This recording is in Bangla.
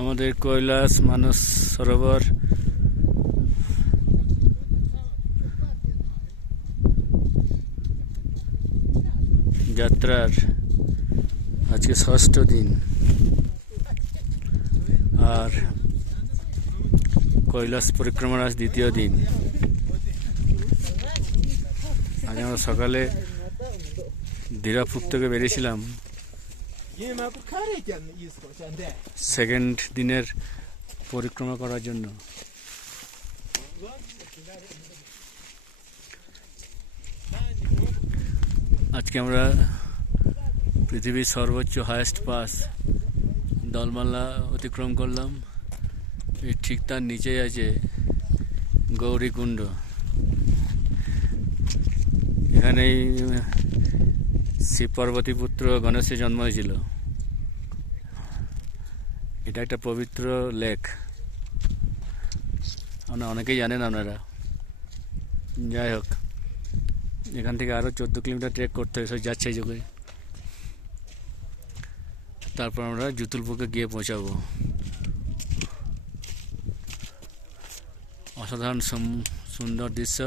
আমাদের কৈলাস মানস সরোবর। যাত্রার আজকে ষষ্ঠ দিন। আর কৈলাস পরিক্রমার আজ দ্বিতীয় দিন। আজ আমরা সকালে দিরাপুর থেকে বেরিয়েছিলাম। সেকেন্ড দিনের পরিক্রমা করার জন্য। আজকে আমরা পৃথিবীর সর্বোচ্চ হায়েস্ট পাস দলমাল্লা অতিক্রম করলাম। এই ঠিক তার নিচেই আছে গৌরীকুণ্ড। এখানেই শিব পার্বতী পুত্র গণেশের জন্ম হয়েছিল। এটা একটা পবিত্র লেক। আপনারা অনেকেই জানেন আপনারা। যাই হোক, এখান থেকে আরও চোদ্দ কিলোমিটার ট্রেক করতে হবে সব যাচ্ছে এই তারপর আমরা জুতুলপুকে গিয়ে পৌঁছাবো। অসাধারণ সুন্দর দৃশ্য।